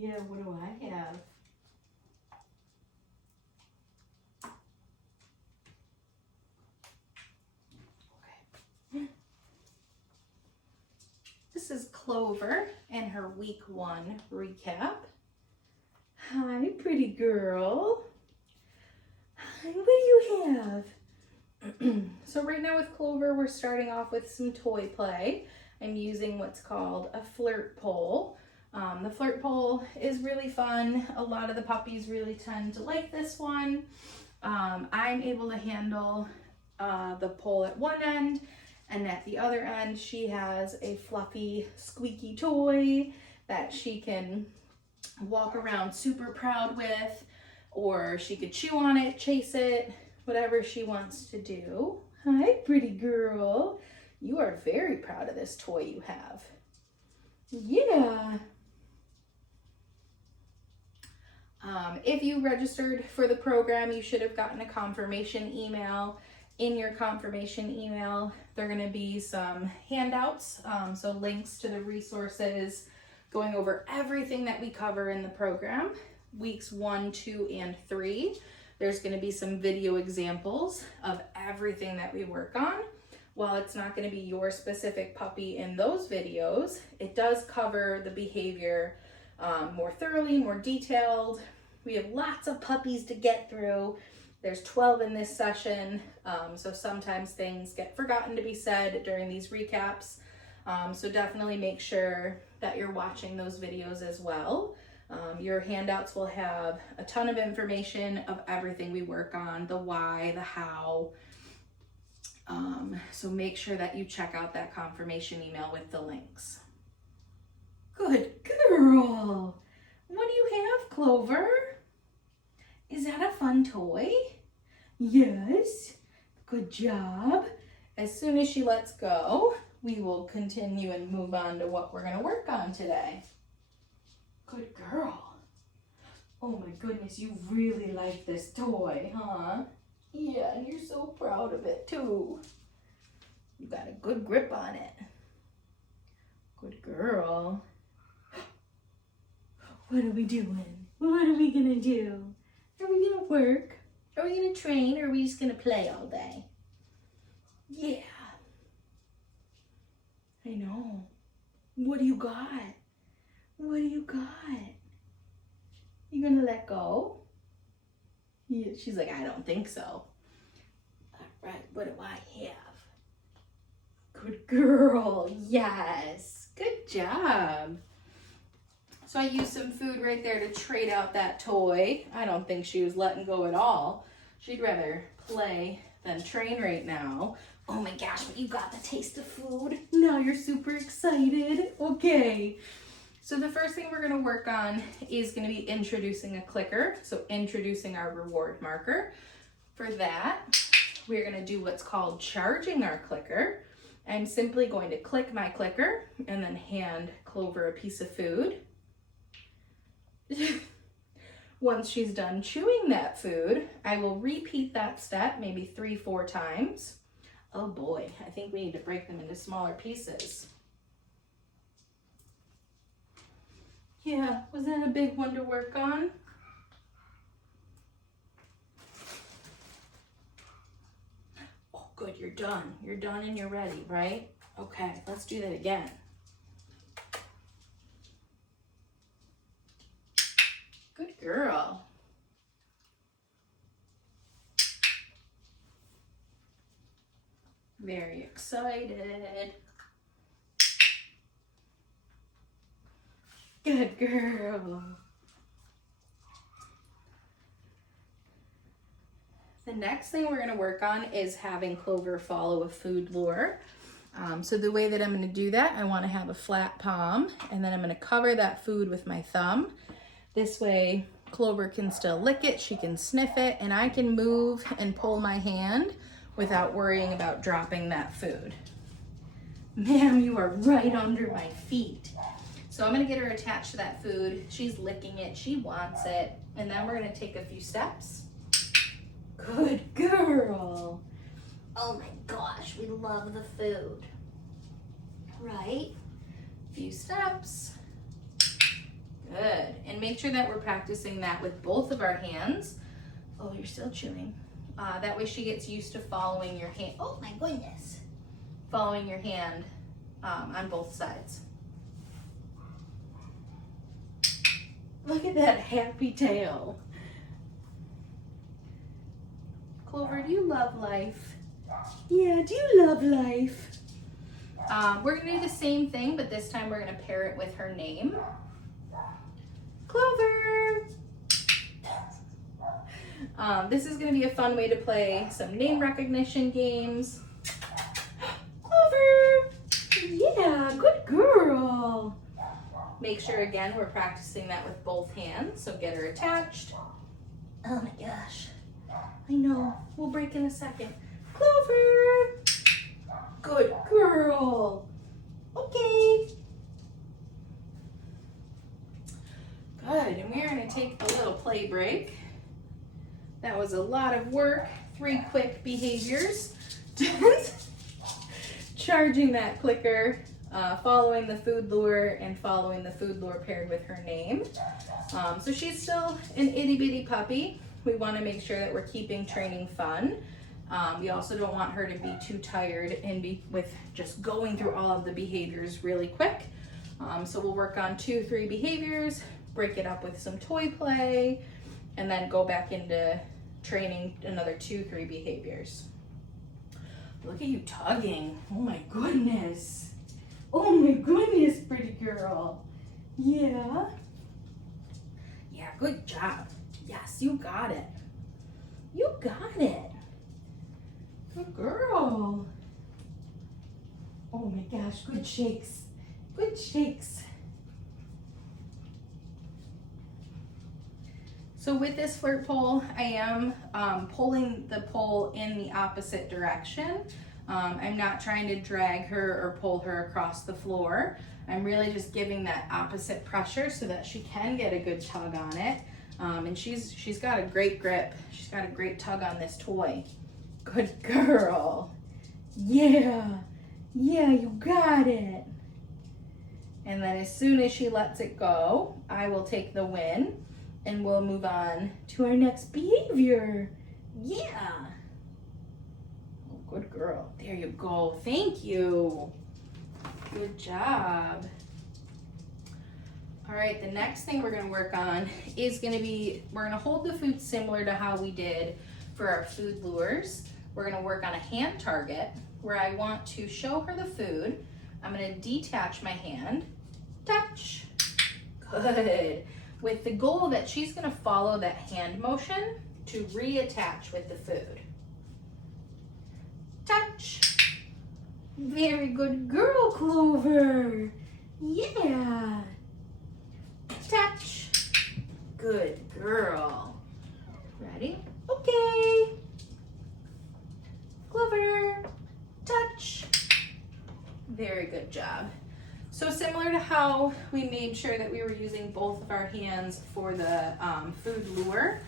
Yeah, what do I have? Okay. This is Clover and her week 1 recap. Hi, pretty girl. Hi, what do you have? So right now with Clover, we're starting off with some toy play. I'm using what's called a flirt pole. The flirt pole is really fun. A lot of the puppies really tend to like this one. I'm able to handle the pole at one end, and at the other end she has a fluffy squeaky toy that she can walk around super proud with, or she could chew on it, chase it, whatever she wants to do. Hi, pretty girl. You are very proud of this toy you have. Yeah. If you registered for the program, you should have gotten a confirmation email. In your confirmation email, there are going to be some handouts, so links to the resources, going over everything that we cover in the program, weeks 1, 2, and 3. There's going to be some video examples of everything that we work on. While it's not going to be your specific puppy in those videos, it does cover the behavior more thoroughly, more detailed. We have lots of puppies to get through. There's 12 in this session, so sometimes things get forgotten to be said during these recaps. So definitely make sure that you're watching those videos as well. Your handouts will have a ton of information of everything we work on, the why, the how. So make sure that you check out that confirmation email with the links. Good girl. What do you have, Clover? Is that a fun toy? Yes. Good job. As soon as she lets go, we will continue and move on to what we're going to work on today. Good girl. Oh my goodness, you really like this toy, huh? Yeah, and you're so proud of it too. You got a good grip on it. Good girl. What are we doing? What are we gonna do? Are we gonna work? Are we gonna train? Or are we just gonna play all day? Yeah. I know. What do you got? What do you got? You gonna let go? Yeah, she's like, I don't think so. All right, what do I have? Good girl, yes. Good job. So I used some food right there to trade out that toy. I don't think she was letting go at all. She'd rather play than train right now. Oh my gosh, but you got the taste of food. Now you're super excited. Okay. So the first thing we're gonna work on is gonna be introducing a clicker. So introducing our reward marker. For that, we're gonna do what's called charging our clicker. I'm simply going to click my clicker and then hand Clover a piece of food. Once she's done chewing that food, I will repeat that step maybe 3-4 times. Oh boy, I think we need to break them into smaller pieces. Yeah, was that a big one to work on? Oh good, you're done. You're done and you're ready, right? Okay, let's do that again. Good girl. Very excited. Good girl. The next thing we're going to work on is having Clover follow a food lure. So the way that I'm going to do that, I want to have a flat palm, and then I'm going to cover that food with my thumb. This way Clover can still lick it, she can sniff it, and I can move and pull my hand without worrying about dropping that food. Ma'am, you are right under my feet. So I'm gonna get her attached to that food. She's licking it, she wants it. And then we're gonna take a few steps. Good girl. Oh my gosh, we love the food. Right? Few steps. Good. And make sure that we're practicing that with both of our hands. Oh, you're still chewing. That way she gets used to following your hand. Oh my goodness. Following your hand on both sides. Look at that happy tail. Clover, do you love life? Yeah, do you love life? We're gonna do the same thing, but this time we're gonna pair it with her name. Clover! This is gonna be a fun way to play some name recognition games. Clover! Yeah, good girl. Make sure again we're practicing that with both hands, so get her attached. Oh my gosh. I know, we'll break in a second. Clover! Good girl. Okay. Good, and we are gonna take a little play break. That was a lot of work, 3 quick behaviors. Charging that clicker, following the food lure, and following the food lure paired with her name. So she's still an itty bitty puppy. We wanna make sure that we're keeping training fun. We also don't want her to be too tired and be with just going through all of the behaviors really quick. So we'll work on 2-3 behaviors, break it up with some toy play, and then go back into training another 2-3 behaviors. Look at you tugging. Oh my goodness. Oh my goodness, pretty girl. Yeah. Yeah, good job. Yes, you got it. You got it. Good girl. Oh my gosh, good shakes. Good shakes. So with this flirt pole, I am pulling the pole in the opposite direction. I'm not trying to drag her or pull her across the floor. I'm really just giving that opposite pressure so that she can get a good tug on it. And she's got a great grip. She's got a great tug on this toy. Good girl. Yeah, you got it. And then as soon as she lets it go, I will take the win and we'll move on to our next behavior. Yeah. Oh, good girl. There you go. Thank you. Good job. All right, the next thing we're gonna work on is gonna be, we're gonna hold the food similar to how we did for our food lures. We're gonna work on a hand target where I want to show her the food. I'm gonna detach my hand, touch, good. With the goal that she's gonna follow that hand motion to reattach with the food. Touch. Very good girl, Clover. Yeah. Touch. Good girl. Ready? Okay. Clover. Touch. Very good job. So similar to how we made sure that we were using both of our hands for the food lure,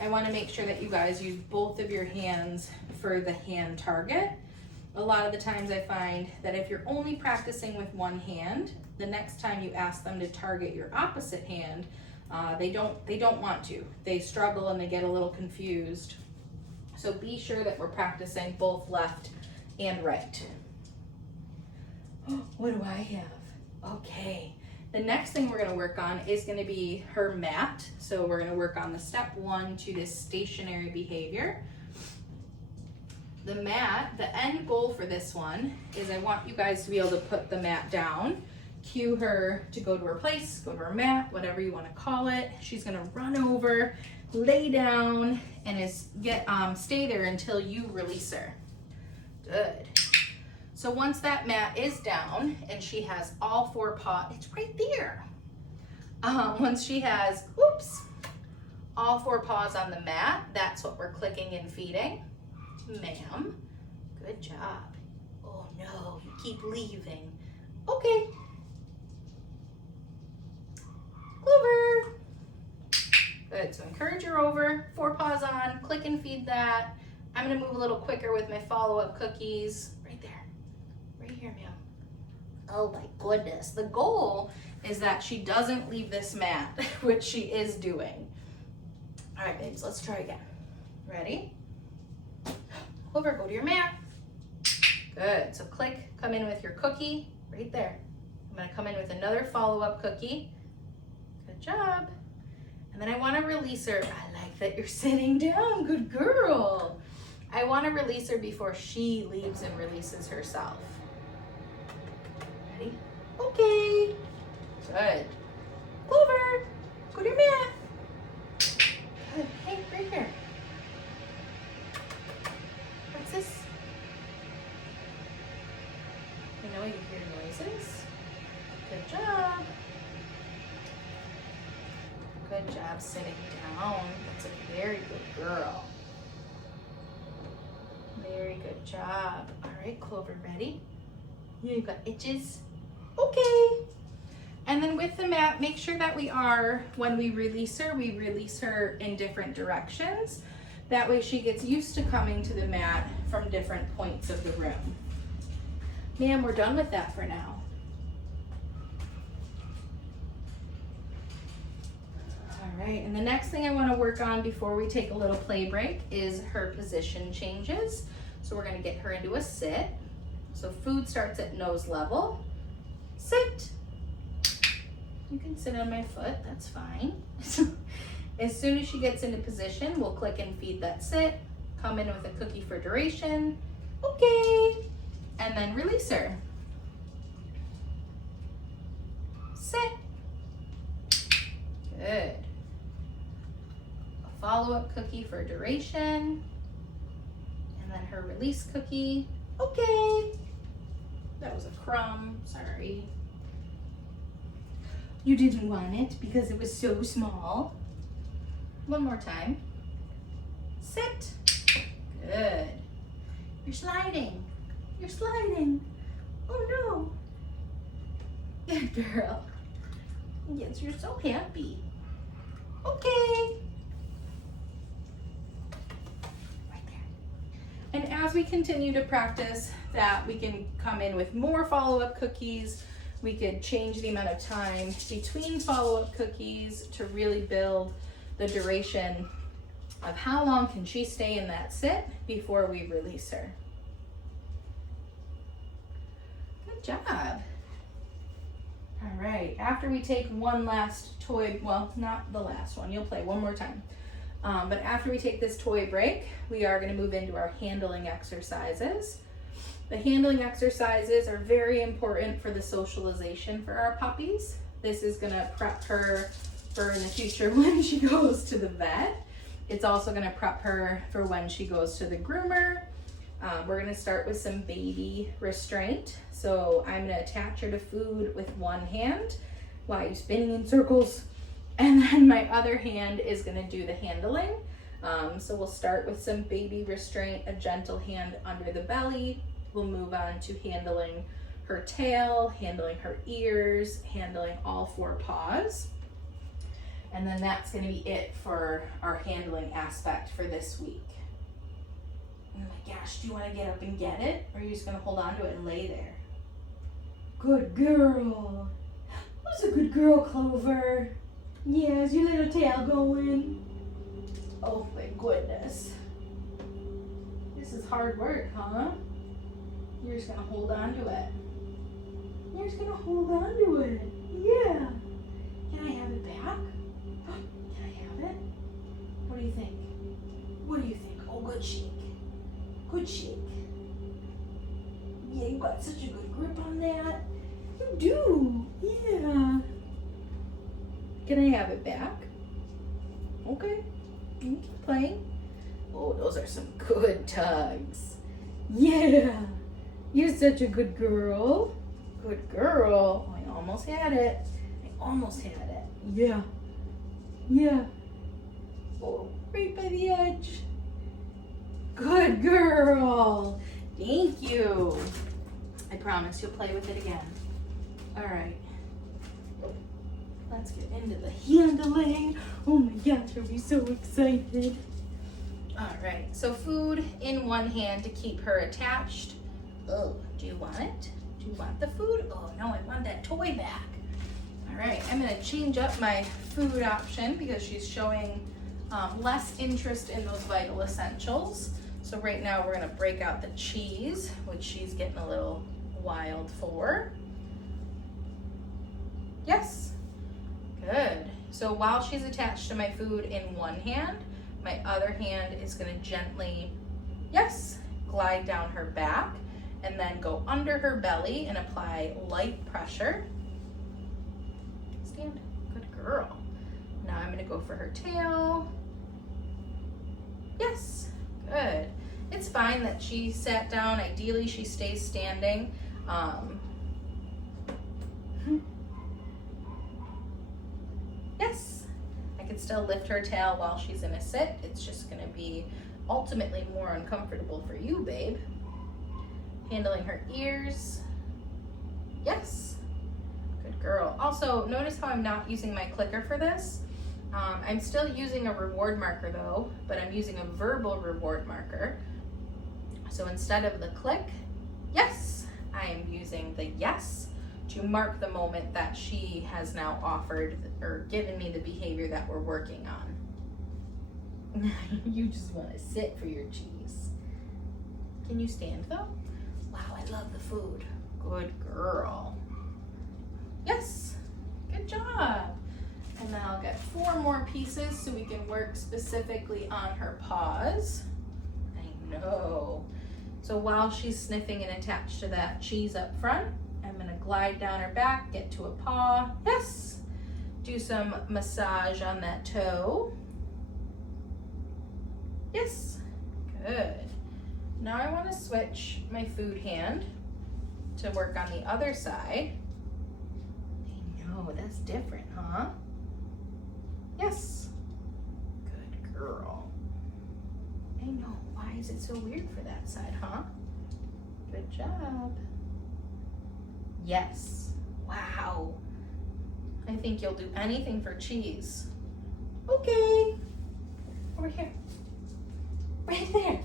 I want to make sure that you guys use both of your hands for the hand target. A lot of the times I find that if you're only practicing with one hand, the next time you ask them to target your opposite hand, they don't want to. They struggle and they get a little confused. So be sure that we're practicing both left and right. What do I have? Okay, the next thing we're gonna work on is gonna be her mat. So we're gonna work on the step 1 to this stationary behavior. The mat, the end goal for this one is I want you guys to be able to put the mat down, cue her to go to her place, go to her mat, whatever you wanna call it. She's gonna run over, lay down, and stay there until you release her. Good. So once that mat is down and she has all 4 paws, it's right there. Once she has, all 4 paws on the mat, that's what we're clicking and feeding. Ma'am, good job. Oh no, you keep leaving. Okay. Clover. Good, so encourage her over, 4 paws on, click and feed that. I'm gonna move a little quicker with my follow-up cookies. Right there. Right here, ma'am. Oh my goodness. The goal is that she doesn't leave this mat, which she is doing. All right, babes, let's try again. Ready? Clover, go to your mat. Good, so click, come in with your cookie, right there. I'm gonna come in with another follow-up cookie. Good job. And then I wanna release her. I like that you're sitting down, good girl. I wanna release her before she leaves and releases herself. Ready? Okay. Good. Clover, go to your mat. Good, hey, right here. What's this? I know you hear noises. Good job. Good job sitting down. That's a very good girl. Very good job. All right, Clover, ready? Yeah, you got itches? Okay. And then with the mat, make sure that when we release her in different directions. That way she gets used to coming to the mat from different points of the room. Ma'am, we're done with that for now. All right, and the next thing I want to work on before we take a little play break is her position changes. So we're going to get her into a sit. So food starts at nose level. Sit. You can sit on my foot, that's fine. As soon as she gets into position, we'll click and feed that sit, come in with a cookie for duration, okay, and then release her. Sit. Good. A follow-up cookie for duration, and then her release cookie, okay. That was a crumb, sorry. You didn't want it because it was so small. One more time. Sit. Good. You're sliding. You're sliding. Oh no. Good girl. Yes, you're so happy. Okay. Right there. And as we continue to practice that, we can come in with more follow-up cookies. We could change the amount of time between follow-up cookies to really build the duration of how long can she stay in that sit before we release her. Good job. All right, after we take one last toy, well, not the last one, you'll play one more time. But after we take this toy break, we are gonna move into our handling exercises. The handling exercises are very important for the socialization for our puppies. This is gonna prep her for in the future when she goes to the vet. It's also gonna prep her for when she goes to the groomer. We're gonna start with some baby restraint. So I'm gonna attach her to food with one hand while you're spinning in circles. And then my other hand is gonna do the handling. So we'll start with some baby restraint, a gentle hand under the belly. We'll move on to handling her tail, handling her ears, handling all four paws. And then that's gonna be it for our handling aspect for this week. Oh my gosh, do you wanna get up and get it? Or are you just gonna hold on to it and lay there? Good girl. Who's a good girl, Clover? Yeah, is your little tail going? Oh my goodness. This is hard work, huh? You're just gonna hold on to it. You're just gonna hold on to it. Yeah. Can I have it back? Can I have it? What do you think? What do you think? Oh, good shake. Good shake. Yeah, you got such a good grip on that. You do. Yeah. Can I have it back? Okay. You can keep playing. Oh, those are some good tugs. Yeah. You're such a good girl. Good girl. Oh, I almost had it. I almost had it. Yeah. Yeah. Oh, right by the edge. Good girl. Thank you. I promise you'll play with it again. All right. Let's get into the handling. Oh my gosh, are we so excited? All right, so food in one hand to keep her attached. Oh, do you want it? Do you want the food? Oh no, I want that toy back. All right, I'm gonna change up my food option because she's showing less interest in those vital essentials. So right now we're gonna break out the cheese, which she's getting a little wild for. Yes, good. So while she's attached to my food in one hand, my other hand is gonna gently, yes, glide down her back and then go under her belly and apply light pressure. Stand, good girl. Now I'm gonna go for her tail. Yes, good. It's fine that she sat down. Ideally, she stays standing. Yes, I can still lift her tail while she's in a sit. It's just gonna be ultimately more uncomfortable for you, babe. Handling her ears. Yes, good girl. Also, notice how I'm not using my clicker for this. I'm still using a reward marker though, but I'm using a verbal reward marker. So instead of the click, yes, I am using the yes to mark the moment that she has now offered or given me the behavior that we're working on. You just want to sit for your cheese. Can you stand though? Wow, I love the food. Good girl. Yes, good job. And then I'll get 4 more pieces so we can work specifically on her paws. I know. So while she's sniffing and attached to that cheese up front, I'm gonna glide down her back, get to a paw. Yes. Do some massage on that toe. Yes, good. Now I wanna switch my food hand to work on the other side. I know, that's different, huh? Yes, good girl. I know, why is it so weird for that side, huh? Good job. Yes, wow. I think you'll do anything for cheese. Okay, over here, right there.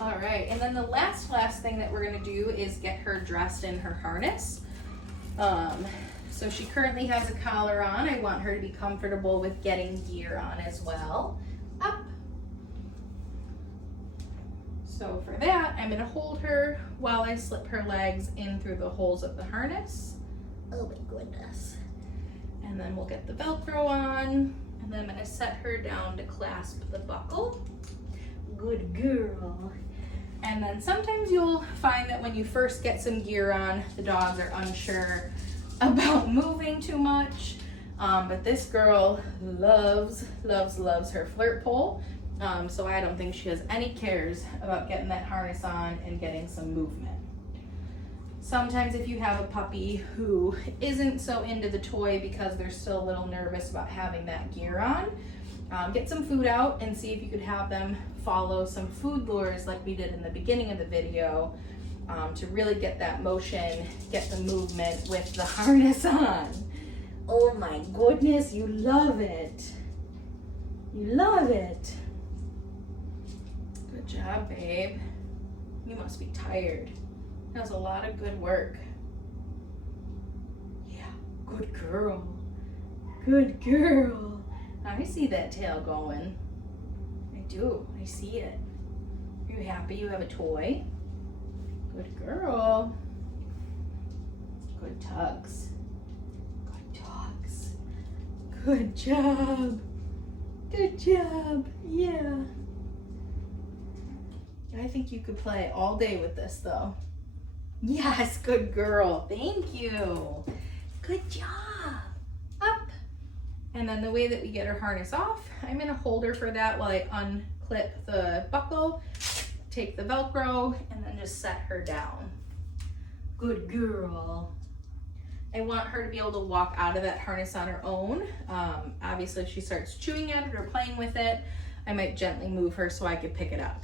All right, and then the last thing that we're gonna do is get her dressed in her harness. So she currently has a collar on. I want her to be comfortable with getting gear on as well. Up. So for that, I'm gonna hold her while I slip her legs in through the holes of the harness. Oh my goodness. And then we'll get the Velcro on, and then I'm gonna set her down to clasp the buckle. Good girl. And then sometimes you'll find that when you first get some gear on, the dogs are unsure about moving too much. But this girl loves her flirt pole. So I don't think she has any cares about getting that harness on and getting some movement. Sometimes if you have a puppy who isn't so into the toy because they're still a little nervous about having that gear on, get some food out and see if you could have them follow some food lures like we did in the beginning of the video, to really get that motion, get the movement with the harness on. Oh my goodness, you love it. You love it. Good job, babe. You must be tired. That was a lot of good work. Yeah, good girl. Good girl. I see that tail going. I do, I see it. Are you happy you have a toy? Good girl. Good tugs. Good dogs. Good job. Good job. Yeah. I think you could play all day with this though. Yes, good girl. Thank you. Good job. Up. And then the way that we get her harness off, I'm gonna hold her for that while I unclip the buckle, take the Velcro, and then just set her down. Good girl. I want her to be able to walk out of that harness on her own. Obviously, if she starts chewing at it or playing with it, I might gently move her so I could pick it up.